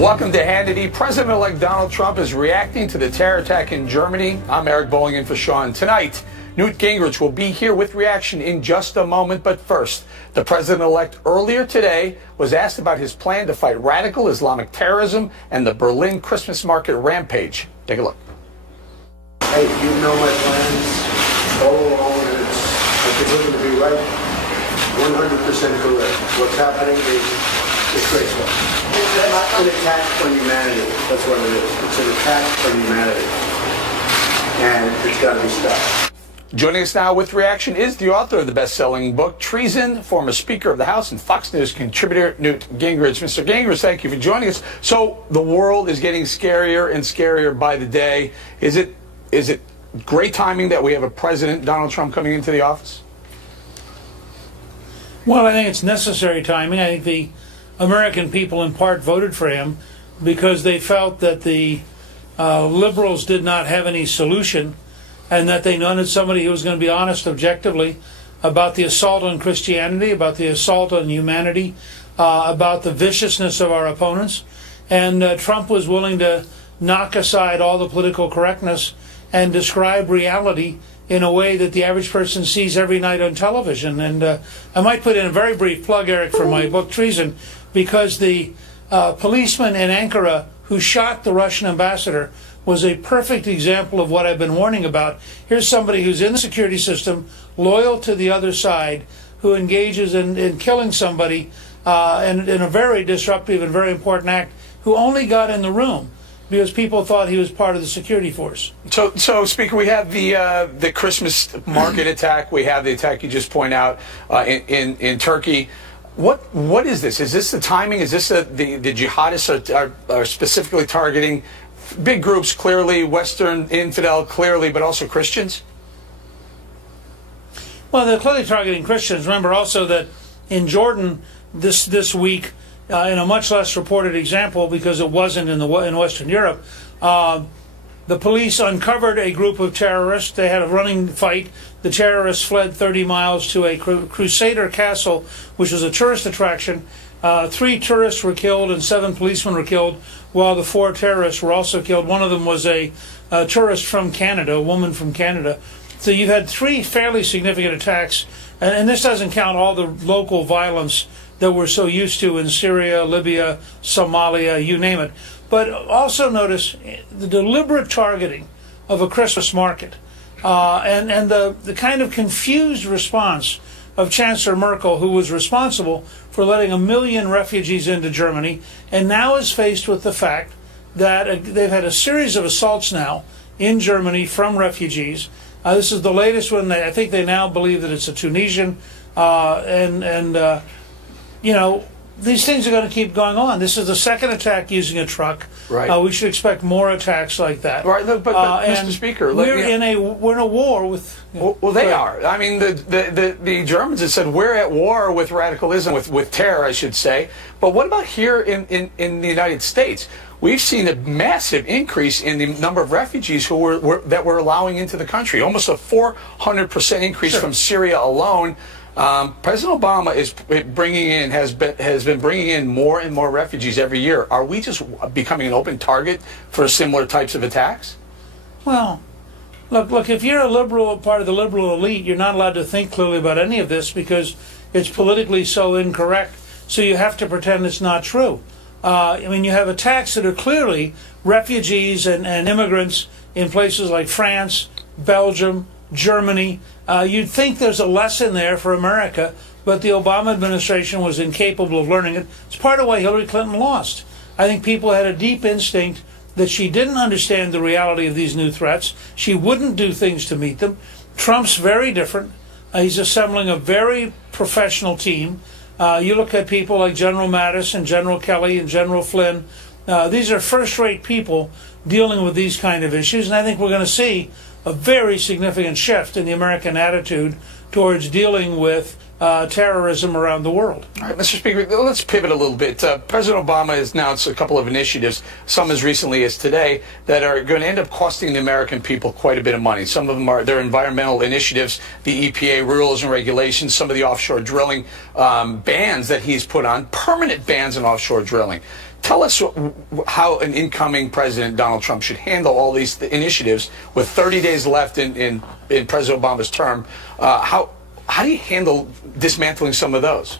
Welcome to Hannity. President-elect Donald Trump is reacting to the terror attack in Germany. I'm Eric Bowling in for Sean. Tonight, Newt Gingrich will be here with reaction in just a moment. But first, the president-elect earlier today was asked about his plan to fight radical Islamic terrorism and the Berlin Christmas market rampage. Take a look. Hey, you know my plans all along, and I consider to be right, 100% correct. What's happening is disgraceful. It's an attack on humanity. That's what it is. It's an attack on humanity. And it's got to be stopped. Joining us now with reaction is the author of the best-selling book, Treason, former Speaker of the House and Fox News contributor, Newt Gingrich. Mr. Gingrich, thank you for joining us. So the world is getting scarier and scarier by the day. Is it great timing that we have a President, Donald Trump, coming into the office? Well, I think it's necessary timing. I think the American people in part voted for him because they felt that the liberals did not have any solution and that they wanted somebody who was going to be honest objectively about the assault on Christianity, about the assault on humanity, about the viciousness of our opponents. And Trump was willing to knock aside all the political correctness and describe reality in a way that the average person sees every night on television. And I might put in a very brief plug, Eric, for my book, Treason, because the policeman in Ankara who shot the Russian ambassador was a perfect example of what I've been warning about. Here's somebody who's in the security system, loyal to the other side, who engages in killing somebody in a very disruptive and very important act, who only got in the room because people thought he was part of the security force. So Speaker, we have the Christmas market attack. We have the attack you just point out in Turkey. What is this? Is this the timing? Is this the jihadists are specifically targeting big groups, clearly, Western infidel, clearly, but also Christians? Well, they're clearly targeting Christians. Remember also that in Jordan this week, in a much less reported example because it wasn't in Western Europe, the police uncovered a group of terrorists. They had a running fight. The terrorists fled 30 miles to a Crusader castle, which was a tourist attraction. 3 tourists were killed and 7 policemen were killed, while the 4 terrorists were also killed. One of them was a tourist from Canada, a woman from Canada. So you've had 3 fairly significant attacks, and this doesn't count all the local violence that we're so used to in Syria, Libya, Somalia, you name it. But also notice the deliberate targeting of a Christmas market and the kind of confused response of Chancellor Merkel, who was responsible for letting 1 million refugees into Germany, and now is faced with the fact that they've had a series of assaults now in Germany from refugees. This is the latest one. I think they now believe that it's a Tunisian, you know, these things are going to keep going on. This is the second attack using a truck. Right. We should expect more attacks like that. Right, but Mr. Speaker, we're in a war with. Well, they are. I mean, the Germans have said we're at war with radicalism, with terror, I should say. But what about here in the United States? We've seen a massive increase in the number of refugees that we're allowing into the country. Almost a 400% increase from Syria alone. President Obama is has been bringing in more and more refugees every year. Are we just becoming an open target for similar types of attacks? Well, look. If you're a liberal, part of the liberal elite, you're not allowed to think clearly about any of this because it's politically so incorrect. So you have to pretend it's not true. I mean, you have attacks that are clearly refugees and immigrants in places like France, Belgium, Germany. You'd think there's a lesson there for America, but the Obama administration was incapable of learning it. It's part of why Hillary Clinton lost. I think people had a deep instinct that she didn't understand the reality of these new threats. She wouldn't do things to meet them. Trump's very different. He's assembling a very professional team. You look at people like General Mattis and General Kelly and General Flynn. These are first-rate people dealing with these kind of issues, and I think we're going to see a very significant shift in the American attitude towards dealing with terrorism around the world. All right, Mr. Speaker, let's pivot a little bit. President Obama has announced a couple of initiatives, some as recently as today, that are going to end up costing the American people quite a bit of money. Some of them are their environmental initiatives, the EPA rules and regulations, some of the offshore drilling bans that he's put on, permanent bans on offshore drilling. Tell us how an incoming President, Donald Trump, should handle all these initiatives with 30 days left in President Obama's term. How do you handle dismantling some of those?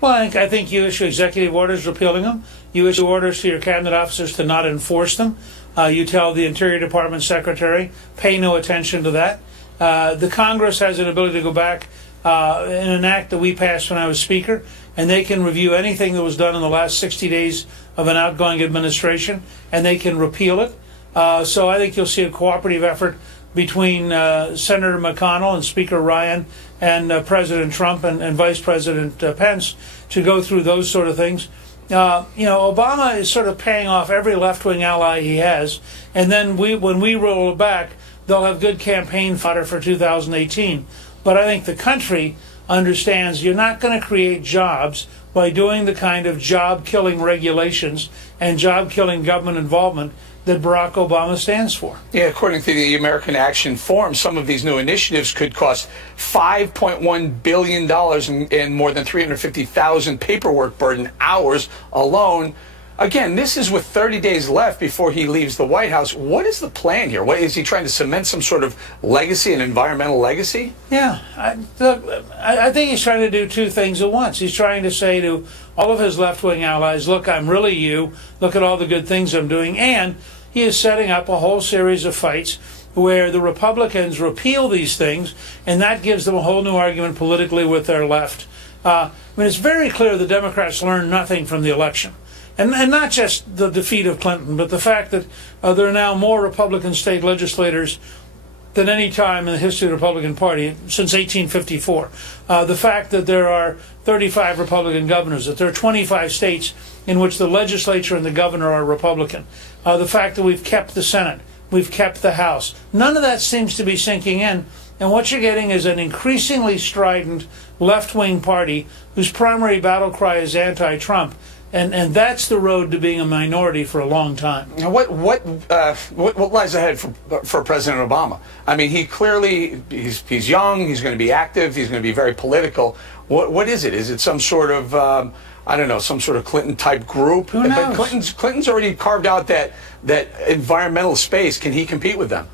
Well, I think you issue executive orders repealing them. You issue orders to your cabinet officers to not enforce them. You tell the Interior Department secretary, pay no attention to that. The Congress has an ability to go back in an act that we passed when I was Speaker, and they can review anything that was done in the last 60 days of an outgoing administration, and they can repeal it. So I think you'll see a cooperative effort between Senator McConnell and Speaker Ryan and President Trump and Vice President Pence to go through those sort of things. Obama is sort of paying off every left-wing ally he has, and then when we roll it back, they'll have good campaign fodder for 2018. But I think the country understands you're not going to create jobs by doing the kind of job-killing regulations and job-killing government involvement that Barack Obama stands for. Yeah, according to the American Action Forum, some of these new initiatives could cost $5.1 billion and more than 350,000 paperwork burden hours alone. Again, this is with 30 days left before he leaves the White House. What is the plan here? What, is he trying to cement some sort of legacy, an environmental legacy? Yeah, I think he's trying to do two things at once. He's trying to say to all of his left-wing allies, look, I'm really you. Look at all the good things I'm doing. And he is setting up a whole series of fights where the Republicans repeal these things, and that gives them a whole new argument politically with their left. It's very clear the Democrats learned nothing from the election. And not just the defeat of Clinton, but the fact that there are now more Republican state legislators than any time in the history of the Republican Party since 1854. The fact that there are 35 Republican governors, that there are 25 states in which the legislature and the governor are Republican. The fact that we've kept the Senate, we've kept the House. None of that seems to be sinking in. And what you're getting is an increasingly strident left-wing party whose primary battle cry is anti-Trump. And that's the road to being a minority for a long time. Now, what lies ahead for President Obama? I mean, he's young. He's going to be active. He's going to be very political. What is it? Is it some sort of some sort of Clinton type group? Who knows? But Clinton's already carved out that environmental space. Can he compete with them?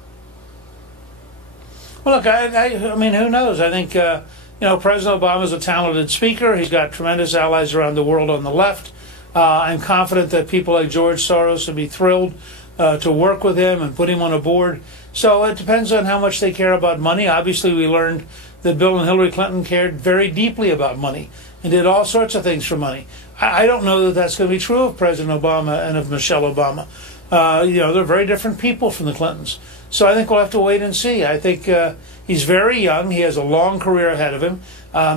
Well, look, I mean, who knows? I think President Obama is a talented speaker. He's got tremendous allies around the world on the left. I'm confident that people like George Soros would be thrilled to work with him and put him on a board. So it depends on how much they care about money. Obviously, we learned that Bill and Hillary Clinton cared very deeply about money and did all sorts of things for money. I don't know that that's going to be true of President Obama and of Michelle Obama. They're very different people from the Clintons. So I think we'll have to wait and see. I think he's very young. He has a long career ahead of him.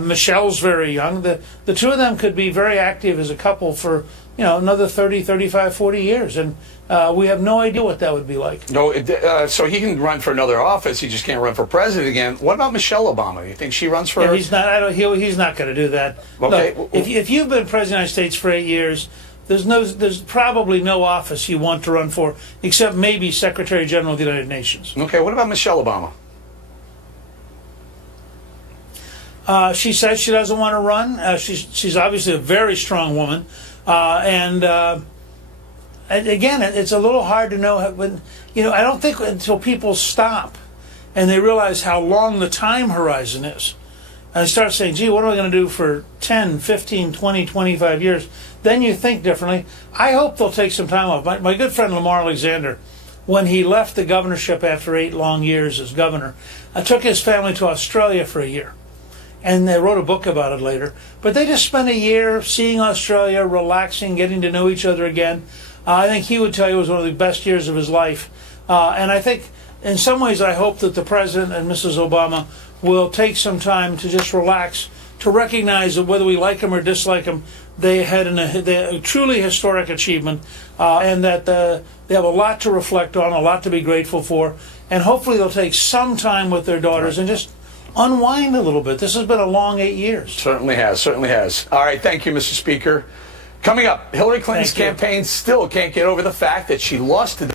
Michelle's very young. The two of them could be very active as a couple for another 30, 35, 40 years. And we have no idea what that would be like. No, so he can run for another office. He just can't run for president again. What about Michelle Obama? You think she runs for? Yeah, he's not. He's not going to do that. Okay. Look, if you've been president of the United States for 8 years, there's probably no office you want to run for except maybe Secretary General of the United Nations. Okay. What about Michelle Obama? She says she doesn't want to run. She's obviously a very strong woman, and again, it's a little hard to know when. I don't think until people stop and they realize how long the time horizon is, and start saying, "Gee, what am I going to do for 10, 15, 20, 25 years?" Then you think differently. I hope they'll take some time off. My good friend Lamar Alexander, when he left the governorship after 8 long years as governor, took his family to Australia for a year. And they wrote a book about it later. But they just spent a year seeing Australia, relaxing, getting to know each other again. I think he would tell you it was one of the best years of his life. And I think, in some ways, I hope that the President and Mrs. Obama will take some time to just relax, to recognize that whether we like them or dislike them, they had a truly historic achievement, and that they have a lot to reflect on, a lot to be grateful for. And hopefully they'll take some time with their daughters and just unwind a little bit. This has been a long 8 years. Certainly has. All right, thank you, Mr. Speaker. Coming up, Hillary Clinton's campaign still can't get over the fact that she lost to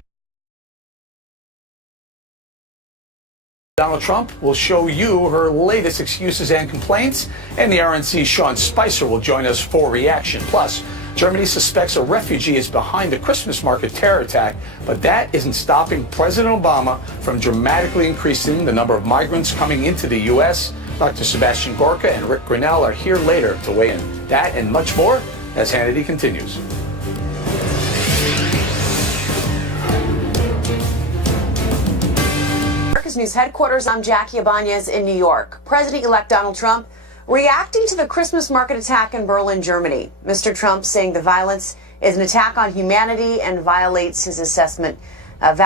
Donald Trump. Will show you her latest excuses and complaints, and the RNC's Sean Spicer will join us for reaction. Plus, Germany suspects a refugee is behind the Christmas market terror attack, but that isn't stopping President Obama from dramatically increasing the number of migrants coming into the U.S. Dr. Sebastian Gorka and Rick Grinnell are here later to weigh in. That and much more as Hannity continues. News headquarters. I'm Jackie Ibanez in New York. President-elect Donald Trump reacting to the Christmas market attack in Berlin, Germany. Mr. Trump saying the violence is an attack on humanity and validates his assessment of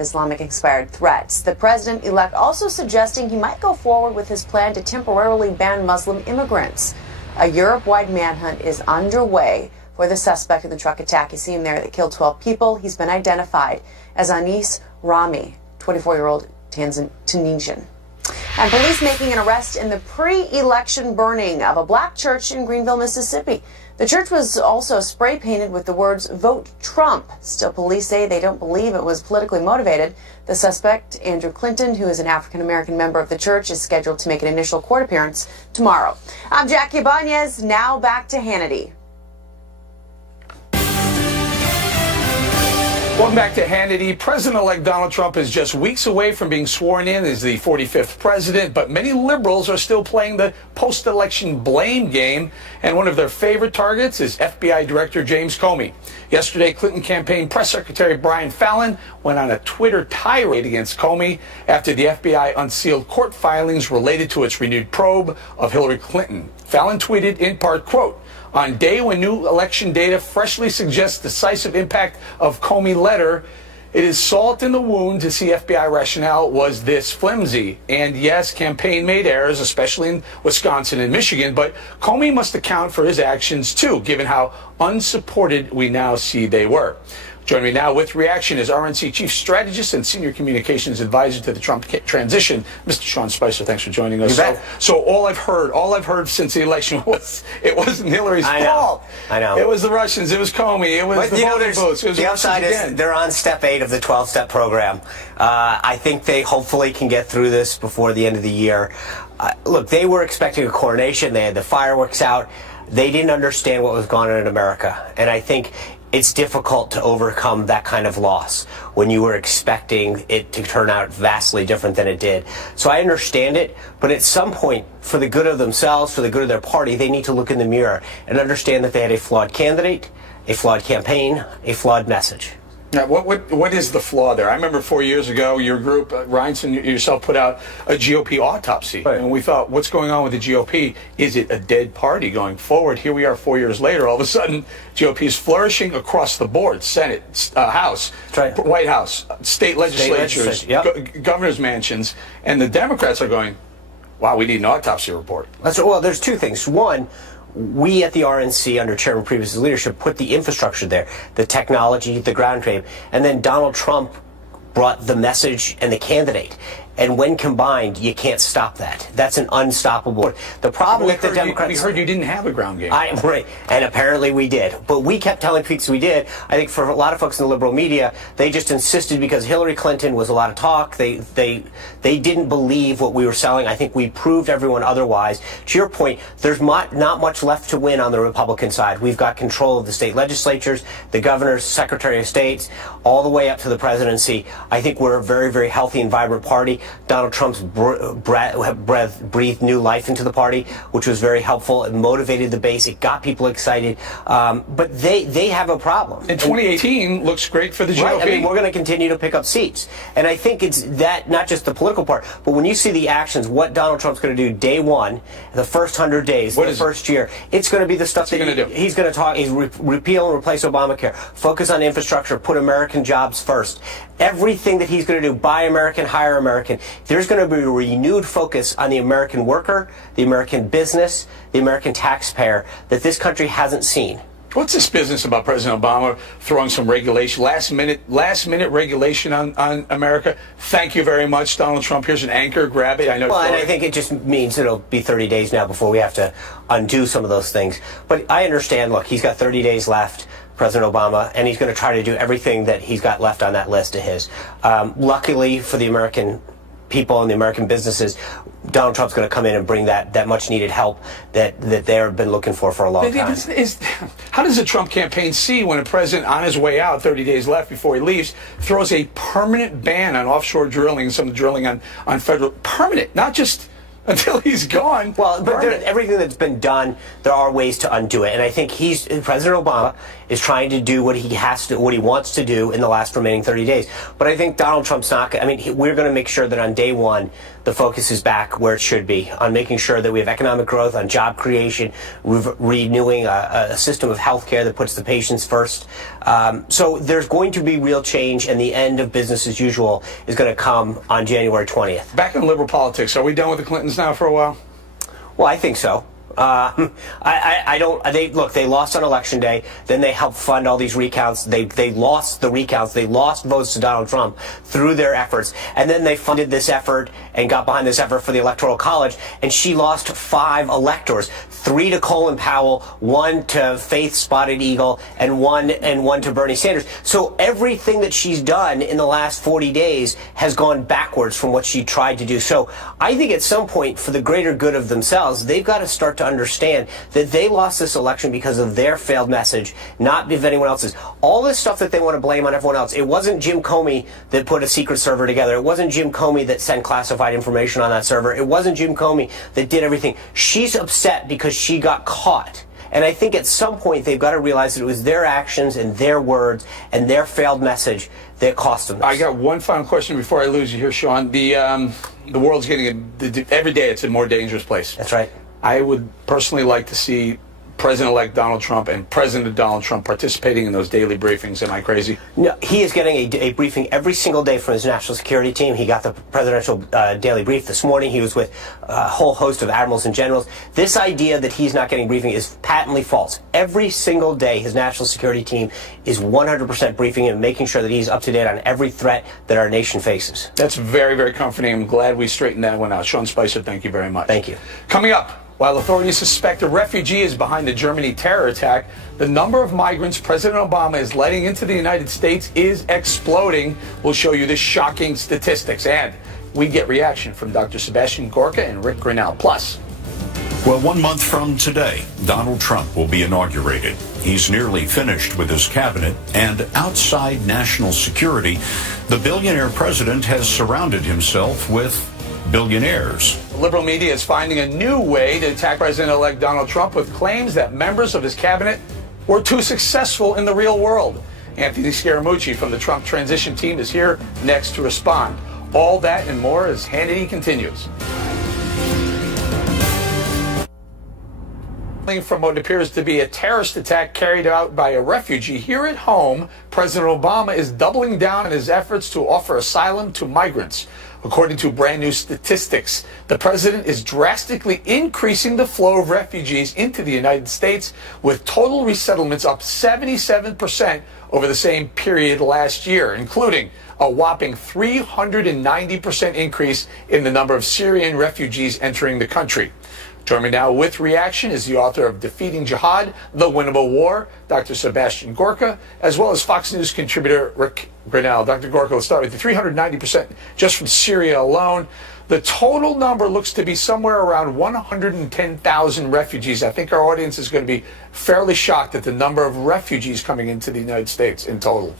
Islamic-inspired threats. The president-elect also suggesting he might go forward with his plan to temporarily ban Muslim immigrants. A Europe-wide manhunt is underway for the suspect in the truck attack. You see him there that killed 12 people. He's been identified as Anis Rami, 24-year-old Tunisian. And police making an arrest in the pre-election burning of a black church in Greenville, Mississippi. The church was also spray painted with the words, "Vote Trump." Still, police say they don't believe it was politically motivated. The suspect, Andrew Clinton, who is an African-American member of the church, is scheduled to make an initial court appearance tomorrow. I'm Jackie Ibanez. Now back to Hannity. Welcome back to Hannity. President-elect Donald Trump is just weeks away from being sworn in as the 45th president, but many liberals are still playing the post-election blame game, and one of their favorite targets is FBI Director James Comey. Yesterday, Clinton campaign press secretary Brian Fallon went on a Twitter tirade against Comey after the FBI unsealed court filings related to its renewed probe of Hillary Clinton. Fallon tweeted in part, quote, "On day when new election data freshly suggests decisive impact of Comey letter, it is salt in the wound to see FBI rationale was this flimsy. And yes, campaign made errors, especially in Wisconsin and Michigan, but Comey must account for his actions too, given how unsupported we now see they were." Joining me now with reaction is RNC Chief Strategist and Senior Communications Advisor to the Trump transition, Mr. Sean Spicer. Thanks for joining us. You bet. So all I've heard since the election was it wasn't Hillary's fault. I know. It was the Russians. It was Comey. It was the voting booths. It was the Russians upside again. is they're on step 8 of the 12-step program. I think they hopefully can get through this before the end of the year. Look, they were expecting a coronation. They had the fireworks out. They didn't understand what was going on in America. And I think it's difficult to overcome that kind of loss when you were expecting it to turn out vastly different than it did. So I understand it, but at some point, for the good of themselves, for the good of their party, they need to look in the mirror and understand that they had a flawed candidate, a flawed campaign, a flawed message. Now, what is the flaw there? I remember 4 years ago, your group, Reinson, yourself, put out a GOP autopsy. Right. And we thought, what's going on with the GOP? Is it a dead party going forward? Here we are 4 years later. All of a sudden, GOP is flourishing across the board. Senate, House, right. White House, state legislatures, yep. governor's mansions. And the Democrats are going, wow, we need an autopsy report. Well, there's two things. One, we at the RNC, under Chairman Priebus's leadership, put the infrastructure there, the technology, the ground game, and then Donald Trump brought the message and the candidate. And when combined, you can't stop that. That's an unstoppable. The problem with the Democrats... We heard you didn't have a ground game. Right, and apparently we did. But we kept telling folks we did. I think for a lot of folks in the liberal media, they just insisted because Hillary Clinton was a lot of talk. They didn't believe what we were selling. I think we proved everyone otherwise. To your point, there's not much left to win on the Republican side. We've got control of the state legislatures, the governors, secretary of states, all the way up to the presidency. I think we're a very, very healthy and vibrant party. Donald Trump's breathed new life into the party, which was very helpful. It motivated the base. It got people excited. But they have a problem. And 2018 looks great for the GOP. Right. I mean, we're going to continue to pick up seats. And I think it's that, not just the political part, but when you see the actions, what Donald Trump's going to do day one, the first 100 days, the first year, it's going to be the stuff that he's going to talk. He's repeal and replace Obamacare, focus on infrastructure, put American jobs first. Everything that he's going to do, buy American, hire American. There's going to be a renewed focus on the American worker, the American business, the American taxpayer that this country hasn't seen. What's this business about President Obama throwing some regulation, last minute regulation on America? Thank you very much, Donald Trump. Here's an anchor. Grab it. I know. Well, and I think it just means it'll be 30 days now before we have to undo some of those things. But I understand. Look, he's got 30 days left, President Obama, and he's going to try to do everything that he's got left on that list of his. Luckily for the American people and the American businesses, Donald Trump's going to come in and bring that much needed help that they've been looking for a long time. How does the Trump campaign see when a president on his way out, 30 days left before he leaves, throws a permanent ban on offshore drilling, some drilling on federal, permanent, not just until he's gone. Well, but everything that's been done, there are ways to undo it, and I think President Obama is trying to do what he wants to do in the last remaining 30 days. But I think Donald Trump's not. I mean, we're going to make sure that on day one, the focus is back where it should be, on making sure that we have economic growth, on job creation, renewing a system of health care that puts the patients first. So there's going to be real change, and the end of business as usual is going to come on January 20th. Back in liberal politics, are we done with the Clintons now for a while? Well, I think so. I don't. They lost on election day. Then they helped fund all these recounts. They lost the recounts. They lost votes to Donald Trump through their efforts. And then they funded this effort and got behind this effort for the Electoral College. And she lost 5 electors: 3 to Colin Powell, 1 to Faith Spotted Eagle, and one to Bernie Sanders. So everything that she's done in the last 40 days has gone backwards from what she tried to do. So I think at some point, for the greater good of themselves, they've got to start to understand that they lost this election because of their failed message, not of anyone else's. All this stuff that they want to blame on everyone else, it wasn't Jim Comey that put a secret server together. It wasn't Jim Comey that sent classified information on that server. It wasn't Jim Comey that did everything. She's upset because she got caught. And I think at some point they've got to realize that it was their actions and their words and their failed message that cost them this. I got one final question before I lose you here, Sean. The world's getting every day it's a more dangerous place. That's right. I would personally like to see President-elect Donald Trump and President Donald Trump participating in those daily briefings. Am I crazy? No, he is getting a briefing every single day from his national security team. He got the presidential daily brief this morning. He was with a whole host of admirals and generals. This idea that he's not getting briefing is patently false. Every single day, his national security team is 100% briefing him and making sure that he's up to date on every threat that our nation faces. That's very, very comforting. I'm glad we straightened that one out. Sean Spicer, thank you very much. Thank you. Coming up, while authorities suspect a refugee is behind the Germany terror attack, the number of migrants President Obama is letting into the United States is exploding. We'll show you the shocking statistics, and we get reaction from Dr. Sebastian Gorka and Rick Grinnell. Plus, well, 1 month from today, Donald Trump will be inaugurated. He's nearly finished with his cabinet, and outside national security, the billionaire president has surrounded himself with billionaires. The liberal media is finding a new way to attack President-elect Donald Trump with claims that members of his cabinet were too successful in the real world. Anthony Scaramucci from the Trump transition team is here next to respond. All that and more as Hannity continues. From what appears to be a terrorist attack carried out by a refugee here at home, President Obama is doubling down on his efforts to offer asylum to migrants. According to brand new statistics, the president is drastically increasing the flow of refugees into the United States, with total resettlements up 77% over the same period last year, including a whopping 390% increase in the number of Syrian refugees entering the country. Joining me now with reaction is the author of Defeating Jihad, The Winnable War, Dr. Sebastian Gorka, as well as Fox News contributor Rick Grinnell. Dr. Gorka, let's start with the 390% just from Syria alone. The total number looks to be somewhere around 110,000 refugees. I think our audience is going to be fairly shocked at the number of refugees coming into the United States in total.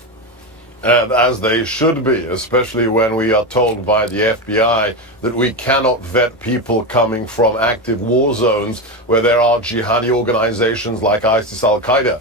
And as they should be, especially when we are told by the FBI that we cannot vet people coming from active war zones where there are jihadi organizations like ISIS, Al-Qaeda.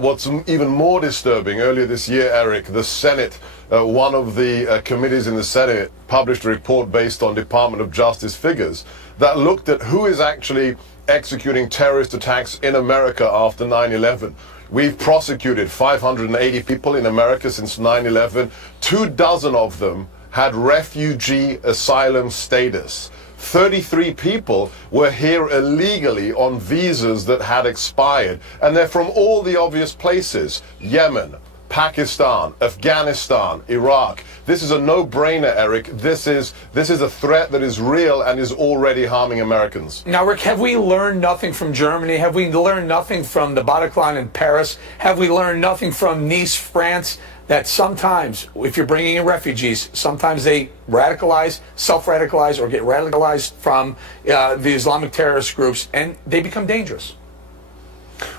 What's even more disturbing, earlier this year, Eric, the Senate, one of the committees in the Senate published a report based on Department of Justice figures that looked at who is actually executing terrorist attacks in America after 9/11. We've prosecuted 580 people in America since 9/11. 24 of them had refugee asylum status. 33 people were here illegally on visas that had expired. And they're from all the obvious places: Yemen, Pakistan, Afghanistan, Iraq. This is a no-brainer, Eric. This is a threat that is real and is already harming Americans. Now, Rick, have we learned nothing from Germany? Have we learned nothing from the Bataclan in Paris? Have we learned nothing from Nice, France? that sometimes, if you're bringing in refugees, sometimes they radicalize, self-radicalize, or get radicalized from the Islamic terrorist groups, and they become dangerous?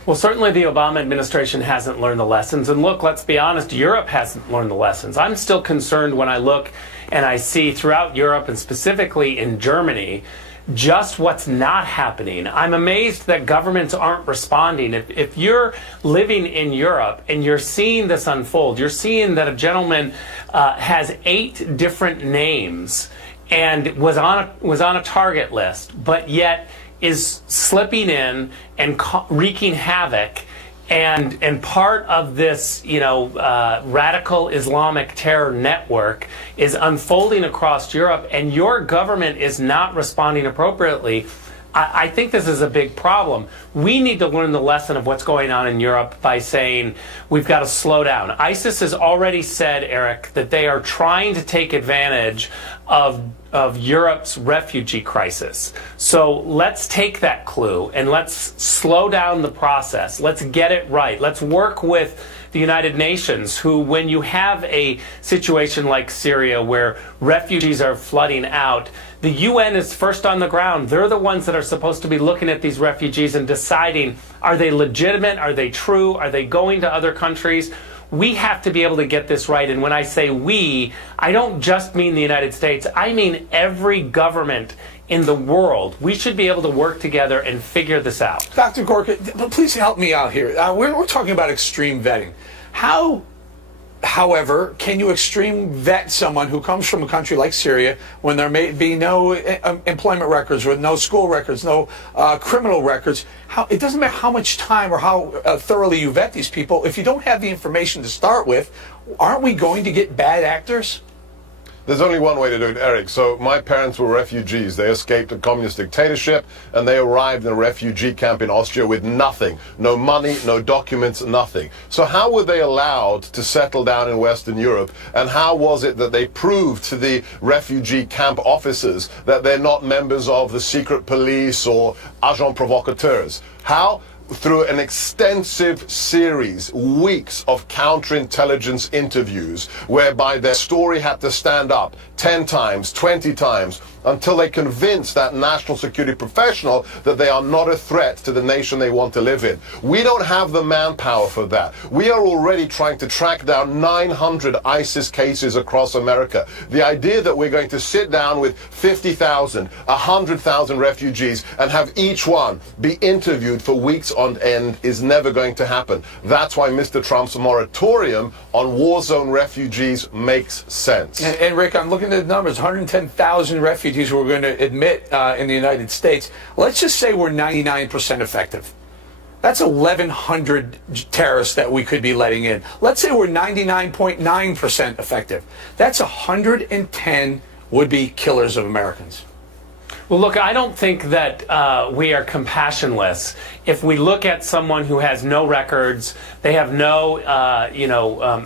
Well, certainly the Obama administration hasn't learned the lessons. And look, let's be honest, Europe hasn't learned the lessons. I'm still concerned when I look and I see throughout Europe, and specifically in Germany, just what's not happening. I'm amazed that governments aren't responding. If you're living in Europe and you're seeing this unfold, you're seeing that a gentleman has 8 different names and was on a target list, but yet is slipping in and wreaking havoc, and part of this, radical Islamic terror network is unfolding across Europe, and your government is not responding appropriately. I think this is a big problem. We need to learn the lesson of what's going on in Europe by saying we've got to slow down. ISIS has already said, Eric, that they are trying to take advantage of Europe's refugee crisis. So let's take that clue and let's slow down the process. Let's get it right. Let's work with the United Nations, who, when you have a situation like Syria where refugees are flooding out, the UN is first on the ground. They're the ones that are supposed to be looking at these refugees and deciding, are they legitimate? Are they true? Are they going to other countries? We have to be able to get this right. And when I say we, I don't just mean the United States. I mean every government in the world. We should be able to work together and figure this out. Dr. Gorka, please help me out here. We're talking about extreme vetting. How, however, can you extreme vet someone who comes from a country like Syria when there may be no employment records, with no school records, no criminal records? It doesn't matter how much time or how thoroughly you vet these people. If you don't have the information to start with, aren't we going to get bad actors? There's only one way to do it, Eric. So my parents were refugees. They escaped a communist dictatorship, and they arrived in a refugee camp in Austria with nothing. No money, no documents, nothing. So how were they allowed to settle down in Western Europe? And how was it that they proved to the refugee camp officers that they're not members of the secret police or agents provocateurs? How? Through an extensive series, weeks of counterintelligence interviews, whereby their story had to stand up 10 times, 20 times, until they convince that national security professional that they are not a threat to the nation they want to live in. We don't have the manpower for that. We are already trying to track down 900 ISIS cases across America. The idea that we're going to sit down with 50,000, 100,000 refugees and have each one be interviewed for weeks on end is never going to happen. That's why Mr. Trump's moratorium on war zone refugees makes sense. And Rick, I'm looking at the numbers, 110,000 refugees we're going to admit in the United States. Let's just say we're 99% effective. That's 1,100 terrorists that we could be letting in. Let's say we're 99.9% effective. That's 110 would-be killers of Americans. Well, look, I don't think that we are compassionless. If we look at someone who has no records, they have no,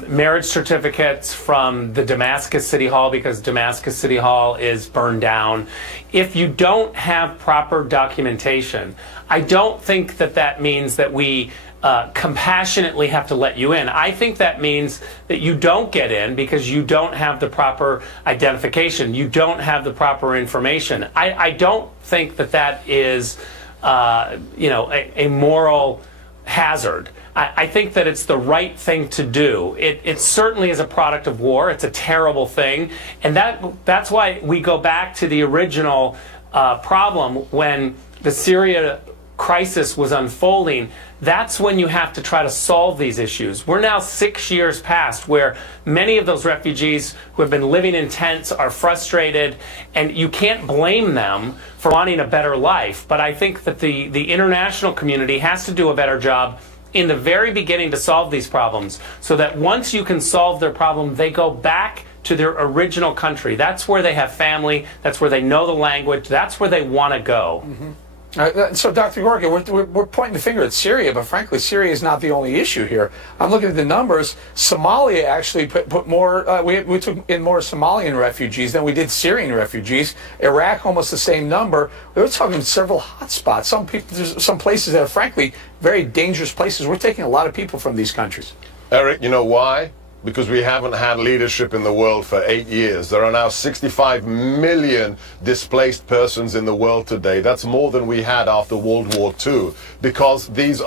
marriage certificates from the Damascus City Hall because Damascus City Hall is burned down. If you don't have proper documentation, I don't think that that means that we compassionately have to let you in. I think that means that you don't get in because you don't have the proper identification. You don't have the proper information. I don't think that that is, a moral hazard. I think that it's the right thing to do. It certainly is a product of war. It's a terrible thing. And that's why we go back to the original problem when the Syria crisis was unfolding. That's when you have to try to solve these issues. We're now 6 years past where many of those refugees who have been living in tents are frustrated, and you can't blame them for wanting a better life. But I think that the international community has to do a better job in the very beginning to solve these problems, so that once you can solve their problem, they go back to their original country. That's where they have family. That's where they know the language. That's where they want to go. Mm-hmm. So, Dr. Gorka, we're pointing the finger at Syria, but frankly, Syria is not the only issue here. I'm looking at the numbers. Somalia actually put more, we took in more Somalian refugees than we did Syrian refugees. Iraq, almost the same number. We were talking several hot spots. Some places that are, frankly, very dangerous places. We're taking a lot of people from these countries. Eric, you know why? because we haven't had leadership in the world for 8 years. There are now 65 million displaced persons in the world today. That's more than we had after World War II, because this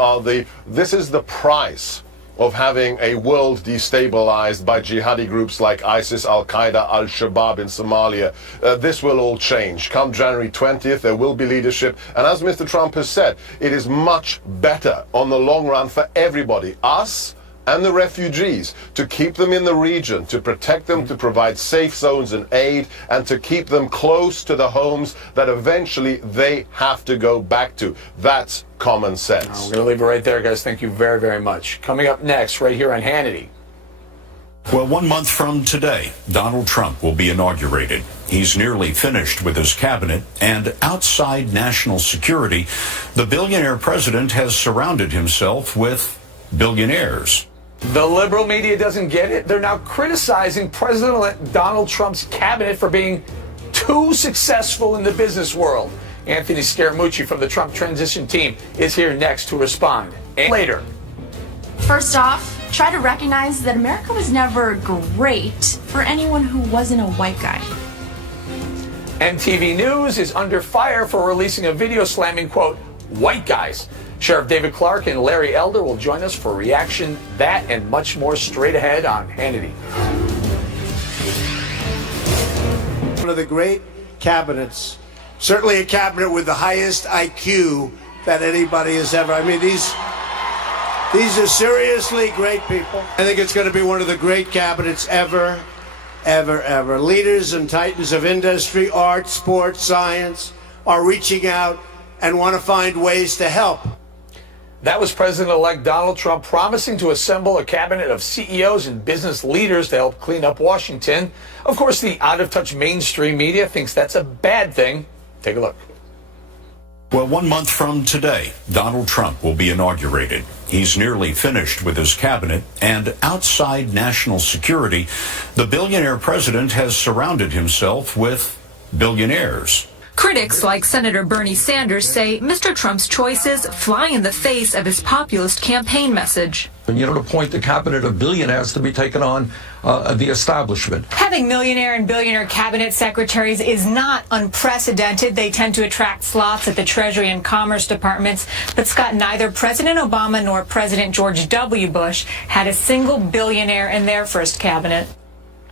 is the price of having a world destabilized by jihadi groups like ISIS, Al-Qaeda, Al-Shabaab in Somalia. This will all change. Come January 20th, there will be leadership. And as Mr. Trump has said, it is much better on the long run for everybody, us and the refugees, to keep them in the region, to protect them, to provide safe zones and aid, and to keep them close to the homes that eventually they have to go back to. That's common sense. We're going to leave it right there, guys. Thank you very, very much. Coming up next, right here on Hannity. Well, 1 month from today, Donald Trump will be inaugurated. He's nearly finished with his cabinet, and outside national security, the billionaire president has surrounded himself with billionaires. The liberal media doesn't get it. They're now criticizing President Donald Trump's cabinet for being too successful in the business world. Anthony Scaramucci from the Trump transition team is here next to respond. And later. First off, try to recognize that America was never great for anyone who wasn't a white guy. MTV News is under fire for releasing a video slamming, quote, white guys. Sheriff David Clark and Larry Elder will join us for reaction, that and much more straight ahead on Hannity. One of the great cabinets, certainly a cabinet with the highest IQ that anybody has ever. I mean, these are seriously great people. I think it's going to be one of the great cabinets ever, ever, ever. Leaders and titans of industry, art, sports, science are reaching out and want to find ways to help. That was President-elect Donald Trump promising to assemble a cabinet of CEOs and business leaders to help clean up Washington. Of course, the out-of-touch mainstream media thinks that's a bad thing. Take a look. Well, 1 month from today, Donald Trump will be inaugurated. He's nearly finished with his cabinet, and outside national security, the billionaire president has surrounded himself with billionaires. Critics like Senator Bernie Sanders say Mr. Trump's choices fly in the face of his populist campaign message. And you don't appoint the cabinet of billionaires to be taken on the establishment. Having millionaire and billionaire cabinet secretaries is not unprecedented. They tend to attract slots at the Treasury and Commerce departments. But Scott, neither President Obama nor President George W. Bush had a single billionaire in their first cabinet.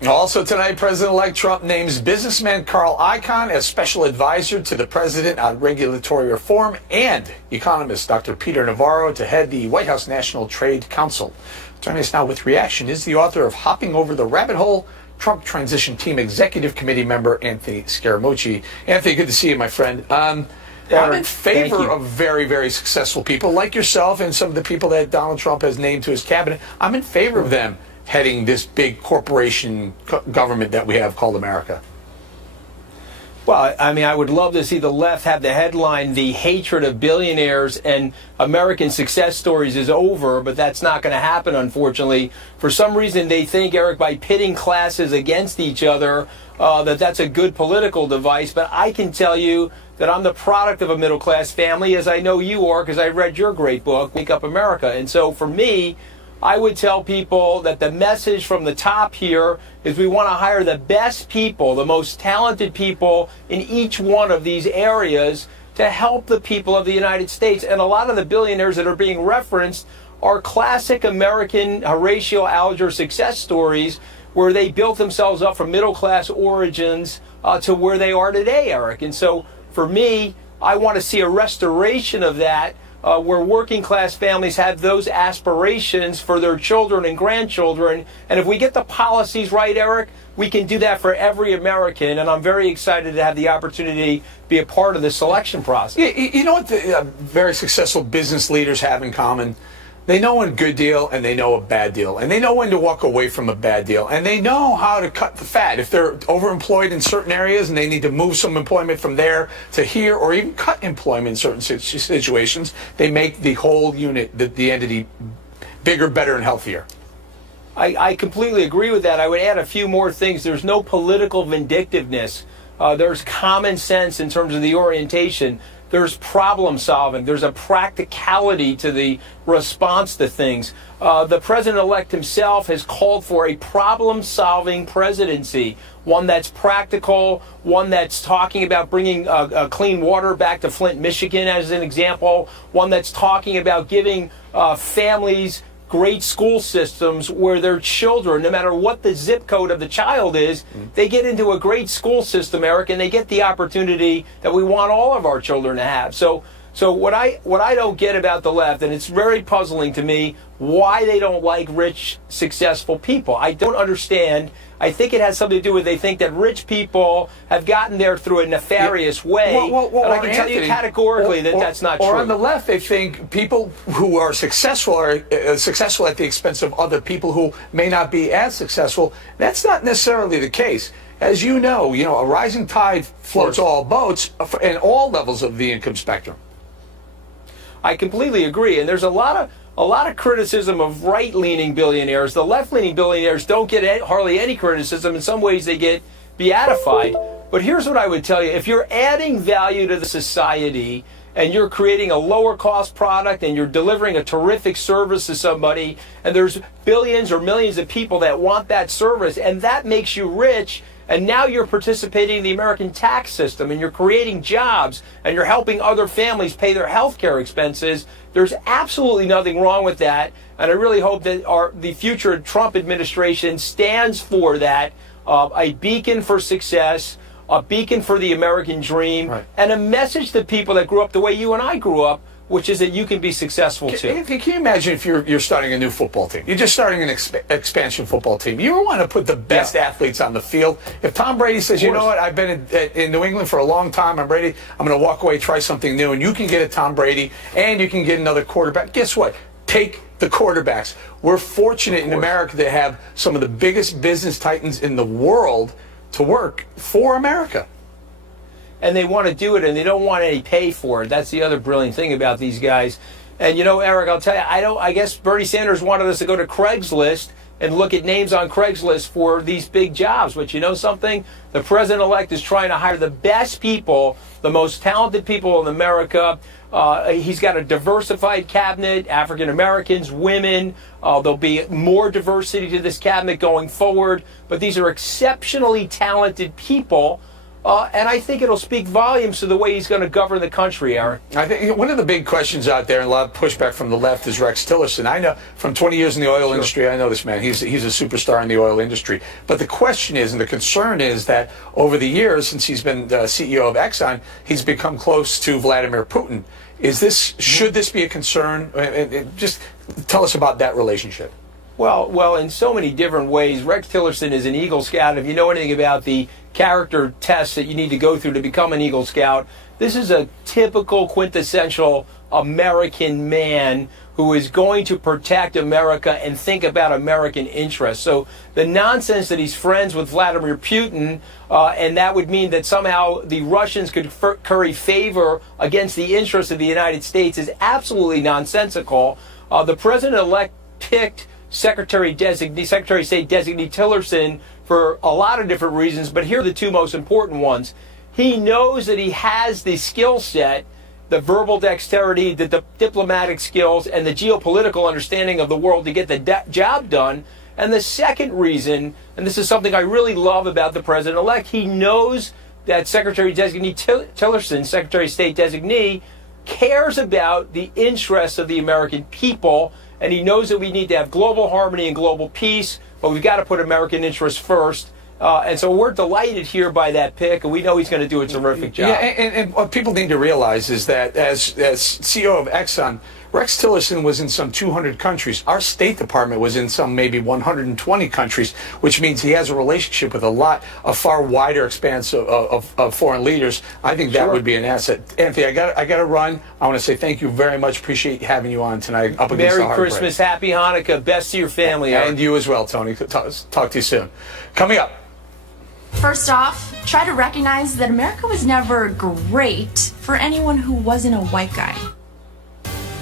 Also tonight, President-elect Trump names businessman Carl Icahn as special advisor to the president on regulatory reform, and economist Dr. Peter Navarro to head the White House National Trade Council. Joining us now with reaction is the author of Hopping Over the Rabbit Hole, Trump Transition Team Executive Committee member Anthony Scaramucci. Anthony, good to see you, my friend. I'm in favor of very, very successful people like yourself and some of the people that Donald Trump has named to his cabinet. I'm in favor of them heading this big corporation government that we have called America. Well, I mean, I would love to see the left have the headline, "The hatred of billionaires and American success stories is over," but that's not going to happen, unfortunately. For some reason, they think, Eric, by pitting classes against each other, that's a good political device. But I can tell you that I'm the product of a middle-class family, as I know you are, because I read your great book, Wake Up America. And so for me, I would tell people that the message from the top here is we want to hire the best people, the most talented people in each one of these areas to help the people of the United States. And a lot of the billionaires that are being referenced are classic American Horatio Alger success stories where they built themselves up from middle-class origins to where they are today, Eric. And so for me, I want to see a restoration of that, where working class families have those aspirations for their children and grandchildren. And if we get the policies right, Eric, we can do that for every American. And I'm very excited to have the opportunity to be a part of the selection process. You know what the very successful business leaders have in common? They know a good deal and they know a bad deal. And they know when to walk away from a bad deal. And they know how to cut the fat. If they're overemployed in certain areas and they need to move some employment from there to here, or even cut employment in certain situations, they make the whole unit, the entity, bigger, better, and healthier. I completely agree with that. I would add a few more things. There's no political vindictiveness. There's common sense in terms of the orientation. there's problem solving. There's a practicality to the response to things. The president-elect himself has called for a problem-solving presidency, one that's practical, one that's talking about bringing clean water back to Flint, Michigan, as an example, one that's talking about giving families great school systems where their children, no matter what the zip code of the child is, they get into a great school system, Eric, and they get the opportunity that we want all of our children to have. So what I don't get about the left, and it's very puzzling to me, why they don't like rich, successful people. I don't understand. I think it has something to do with they think that rich people have gotten there through a nefarious way. Well, and I can tell you categorically that that's not true. Or on the left, they think people who are successful at the expense of other people who may not be as successful. That's not necessarily the case. As you know, a rising tide floats all boats in all levels of the income spectrum. I completely agree, and there's a lot of criticism of right-leaning billionaires. The left-leaning billionaires don't get hardly any criticism. In some ways, they get beatified. But here's what I would tell you. If you're adding value to the society and you're creating a lower-cost product and you're delivering a terrific service to somebody, and there's billions or millions of people that want that service, and that makes you rich, and now you're participating in the American tax system, and you're creating jobs, and you're helping other families pay their health care expenses. There's absolutely nothing wrong with that, and I really hope that the future Trump administration stands for that, a beacon for success, a beacon for the American dream, and a message to people that grew up the way you and I grew up, which is that you can be successful too. Can you imagine if you're starting a new football team? You're just starting an expansion football team. You want to put the best athletes on the field. If Tom Brady says, you know what, I've been in New England for a long time, I'm going to walk away, try something new, and you can get a Tom Brady and you can get another quarterback. Guess what? Take the quarterbacks. We're fortunate in America to have some of the biggest business titans in the world to work for America. And they want to do it, and they don't want any pay for it. That's the other brilliant thing about these guys. And Eric, I'll tell you, I guess Bernie Sanders wanted us to go to Craigslist and look at names on Craigslist for these big jobs. But you know something? The president-elect is trying to hire the best people, the most talented people in America. He's got a diversified cabinet, African Americans, women. There'll be more diversity to this cabinet going forward. But these are exceptionally talented people. And I think it'll speak volumes to the way he's going to govern the country, Aaron. I think one of the big questions out there, and a lot of pushback from the left, is Rex Tillerson. I know from 20 years in the oil industry, I know this man. He's a superstar in the oil industry. But the question is, and the concern is that over the years, since he's been the CEO of Exxon, he's become close to Vladimir Putin. Should this be a concern? Just tell us about that relationship. Well, in so many different ways. Rex Tillerson is an Eagle Scout. If you know anything about the character tests that you need to go through to become an Eagle Scout, this is a typical, quintessential American man who is going to protect America and think about American interests. So the nonsense that he's friends with Vladimir Putin, and that would mean that somehow the Russians could curry favor against the interests of the United States is absolutely nonsensical. The president-elect picked Secretary of State designee Tillerson for a lot of different reasons, but here are the two most important ones. He knows that he has the skill set, the verbal dexterity, the diplomatic skills, and the geopolitical understanding of the world to get the job done. And the second reason, and this is something I really love about the president-elect, he knows that Secretary designee Tillerson, Secretary of State designee, cares about the interests of the American people. And he knows that we need to have global harmony and global peace, but we've got to put American interests first. And so we're delighted here by that pick, and we know he's going to do a terrific job. Yeah, and what people need to realize is that as CEO of Exxon, Rex Tillerson was in some 200 countries. Our State Department was in some maybe 120 countries, which means he has a relationship with a far wider expanse of foreign leaders. I think that would be an asset. Anthony, I got to run. I want to say thank you very much. Appreciate having you on tonight. Up against the Merry Christmas, Happy Hanukkah, best to your family. And you as well, Tony. Talk to you soon. Coming up. First off, try to recognize that America was never great for anyone who wasn't a white guy.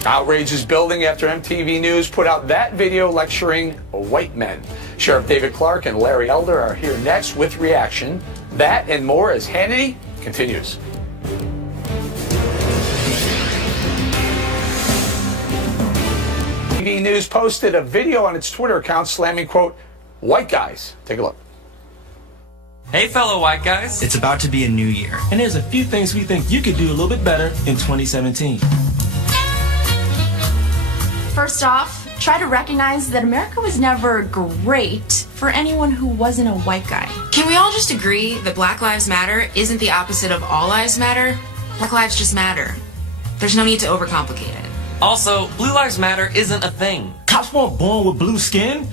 Outrage is building after MTV News put out that video lecturing white men. Sheriff David Clark and Larry Elder are here next with reaction. That and more as Hannity continues. MTV News posted a video on its Twitter account slamming, quote, white guys. Take a look. Hey, fellow white guys. It's about to be a new year. And there's a few things we think you could do a little bit better in 2017. First off, try to recognize that America was never great for anyone who wasn't a white guy. Can we all just agree that Black Lives Matter isn't the opposite of All Lives Matter? Black lives just matter. There's no need to overcomplicate it. Also, Blue Lives Matter isn't a thing. Cops weren't born with blue skin,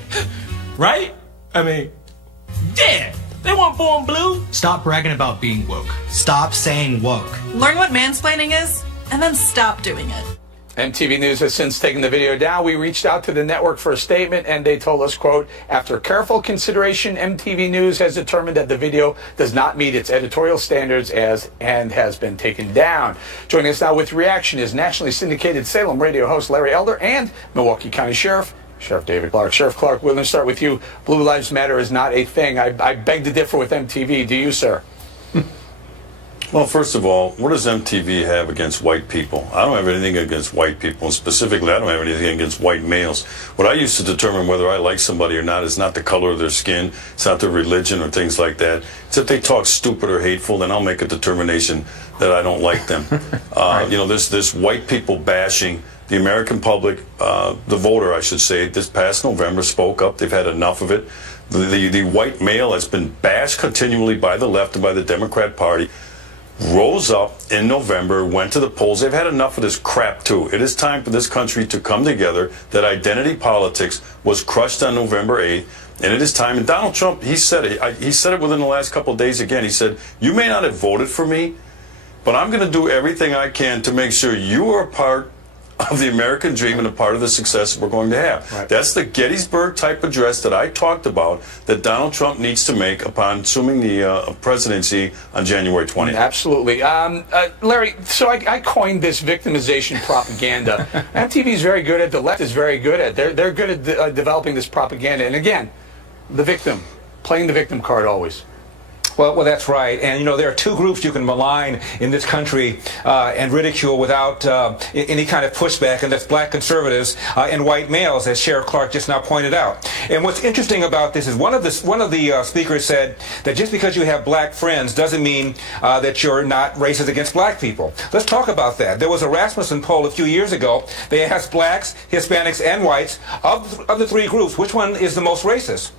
right? I mean, yeah, they weren't born blue. Stop bragging about being woke. Stop saying woke. Learn what mansplaining is, and then stop doing it. MTV News has since taken the video down. We reached out to the network for a statement, and they told us, quote, after careful consideration, MTV News has determined that the video does not meet its editorial standards and has been taken down. Joining us now with reaction is nationally syndicated Salem radio host Larry Elder and Milwaukee County Sheriff David Clark. Sheriff Clark, we're going to start with you. Blue Lives Matter is not a thing. I beg to differ with MTV. Do you, sir? Well, first of all, what does MTV have against white people? I don't have anything against white people, and specifically, I don't have anything against white males. What I use to determine whether I like somebody or not is not the color of their skin, it's not their religion or things like that. It's if they talk stupid or hateful, then I'll make a determination that I don't like them. You know, this white people bashing. The American public, the voter, I should say, this past November spoke up. They've had enough of it. The white male has been bashed continually by the left and by the Democrat Party. Rose up in November, went to the polls. They've had enough of this crap, too. It is time for this country to come together. That identity politics was crushed on November 8th, and it is time. And Donald Trump, he said it. He said it within the last couple of days again. He said, you may not have voted for me, but I'm going to do everything I can to make sure you are a part of the American dream and a part of the success we're going to have. Right. That's the Gettysburg type address that I talked about that Donald Trump needs to make upon assuming the presidency on January 20th. Absolutely. Larry, so I coined this victimization propaganda. MTV is very good at, the left is very good at, they're good at developing this propaganda. And again, the victim, playing the victim card always. Well, that's right. And, you know, there are two groups you can malign in this country and ridicule without any kind of pushback, and that's black conservatives and white males, as Sheriff Clark just now pointed out. And what's interesting about this is one of the speakers said that just because you have black friends doesn't mean that you're not racist against black people. Let's talk about that. There was a Rasmussen poll a few years ago. They asked blacks, Hispanics, and whites, of the three groups, which one is the most racist?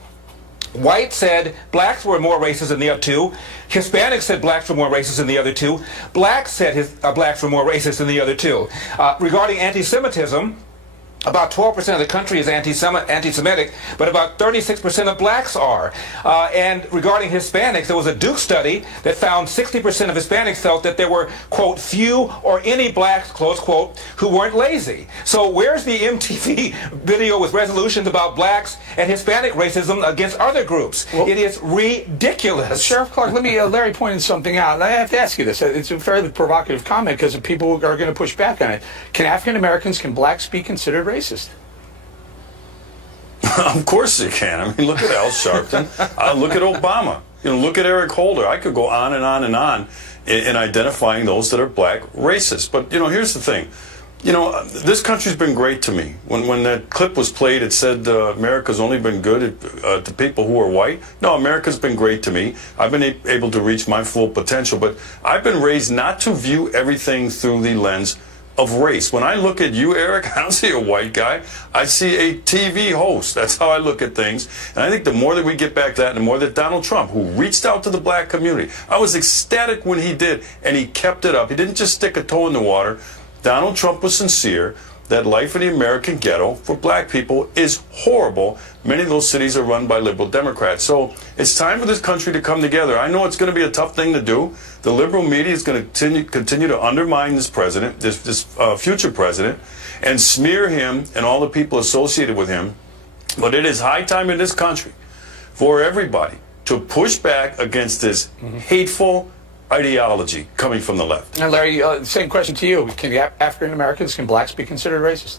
White said blacks were more racist than the other two. Hispanics said blacks were more racist than the other two. Blacks said blacks were more racist than the other two. Regarding anti-Semitism, about 12% of the country is anti-Semitic, but about 36% of blacks are. And regarding Hispanics, there was a Duke study that found 60% of Hispanics felt that there were, quote, few or any blacks, close quote, who weren't lazy. So where's the MTV video with resolutions about blacks and Hispanic racism against other groups? Well, it is ridiculous. Sheriff Clark, let me, Larry pointed something out. I have to ask you this. It's a fairly provocative comment because people are going to push back on it. Can African Americans, can blacks be considered racist? Of course they can. I mean, look at Al Sharpton. Look at Obama. You know, look at Eric Holder. I could go on and on and on in identifying those that are black racists. But, you know, here's the thing. You know, this country's been great to me. When that clip was played, it said America's only been good to people who are white. No, America's been great to me. I've been able to reach my full potential. But I've been raised not to view everything through the lens of race. When I look at you, Eric, I don't see a white guy. I see a TV host. That's how I look at things. And I think the more that we get back to that, and the more that Donald Trump, who reached out to the black community, I was ecstatic when he did, and he kept it up. He didn't just stick a toe in the water. Donald Trump was sincere that life in the American ghetto for black people is horrible. Many of those cities are run by liberal Democrats. So it's time for this country to come together. I know it's going to be a tough thing to do. The liberal media is going to continue to undermine this president, this future president, and smear him and all the people associated with him. But it is high time in this country for everybody to push back against this hateful ideology coming from the left. And Larry, same question to you. Can African Americans, can blacks be considered racist?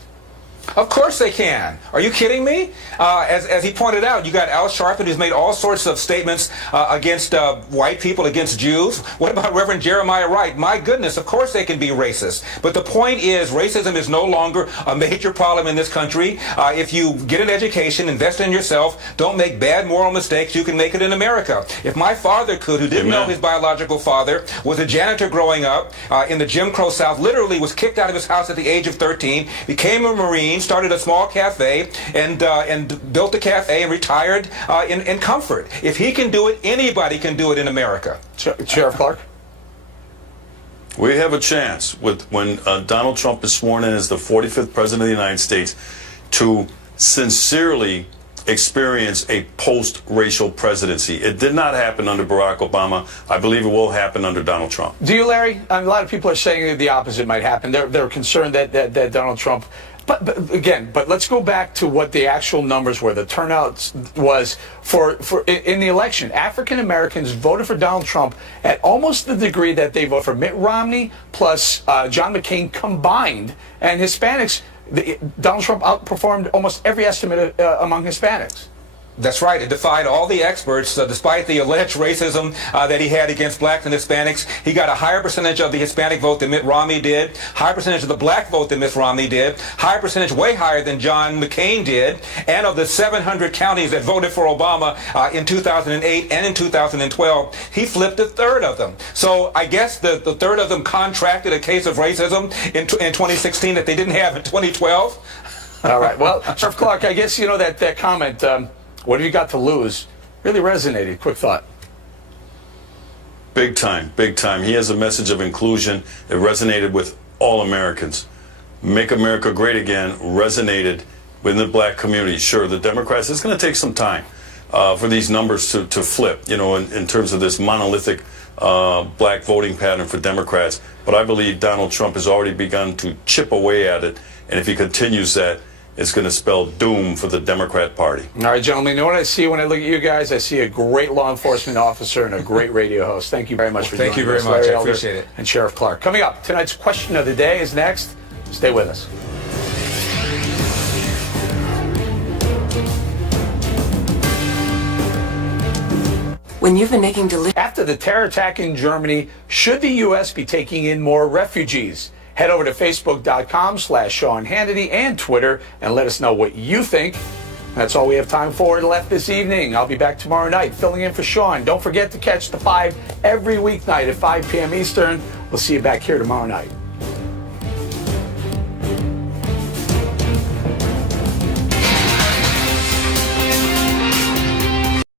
Of course they can. Are you kidding me? As he pointed out, you got Al Sharpton, who's made all sorts of statements against white people, against Jews. What about Reverend Jeremiah Wright? My goodness, of course they can be racist. But the point is, racism is no longer a major problem in this country. If you get an education, invest in yourself, don't make bad moral mistakes, you can make it in America. If my father could, who didn't know his biological father, was a janitor growing up in the Jim Crow South, literally was kicked out of his house at the age of 13, became a Marine, started a small cafe, and built a cafe and retired in comfort. If he can do it, anybody can do it in America. Sheriff Clark? We have a chance when Donald Trump is sworn in as the 45th President of the United States to sincerely experience a post-racial presidency. It did not happen under Barack Obama. I believe it will happen under Donald Trump. Do you, Larry? A lot of people are saying that the opposite might happen. They're concerned that Donald Trump... But let's go back to what the actual numbers were. The turnout was in the election. African Americans voted for Donald Trump at almost the degree that they voted for Mitt Romney plus John McCain combined, and Hispanics. Donald Trump outperformed almost every estimate among Hispanics. That's right. It defied all the experts. Despite the alleged racism that he had against blacks and Hispanics, he got a higher percentage of the Hispanic vote than Mitt Romney did, higher percentage of the black vote than Mitt Romney did, higher percentage, way higher than John McCain did, and of the 700 counties that voted for Obama in 2008 and in 2012, he flipped a third of them. So I guess the third of them contracted a case of racism in 2016 that they didn't have in 2012. All right. Well, Sheriff Clark, I guess you know that comment, what have you got to lose, really resonated. Quick thought. Big time, big time. He has a message of inclusion that resonated with all Americans. Make America Great Again resonated within the black community. Sure, the Democrats, it's going to take some time for these numbers to flip, you know, in terms of this monolithic black voting pattern for Democrats. But I believe Donald Trump has already begun to chip away at it. And if he continues that, it's going to spell doom for the Democrat Party. All right, gentlemen, you know what I see when I look at you guys? I see a great law enforcement officer and a great radio host. Thank you very much for joining us. Thank you very much. I appreciate it. And Sheriff Clark. Coming up, tonight's question of the day is next. Stay with us. When you've been making After the terror attack in Germany, should the U.S. be taking in more refugees? Head over to Facebook.com/Sean Hannity and Twitter and let us know what you think. That's all we have time for left this evening. I'll be back tomorrow night filling in for Sean. Don't forget to catch The 5 every weeknight at 5 p.m. Eastern. We'll see you back here tomorrow night.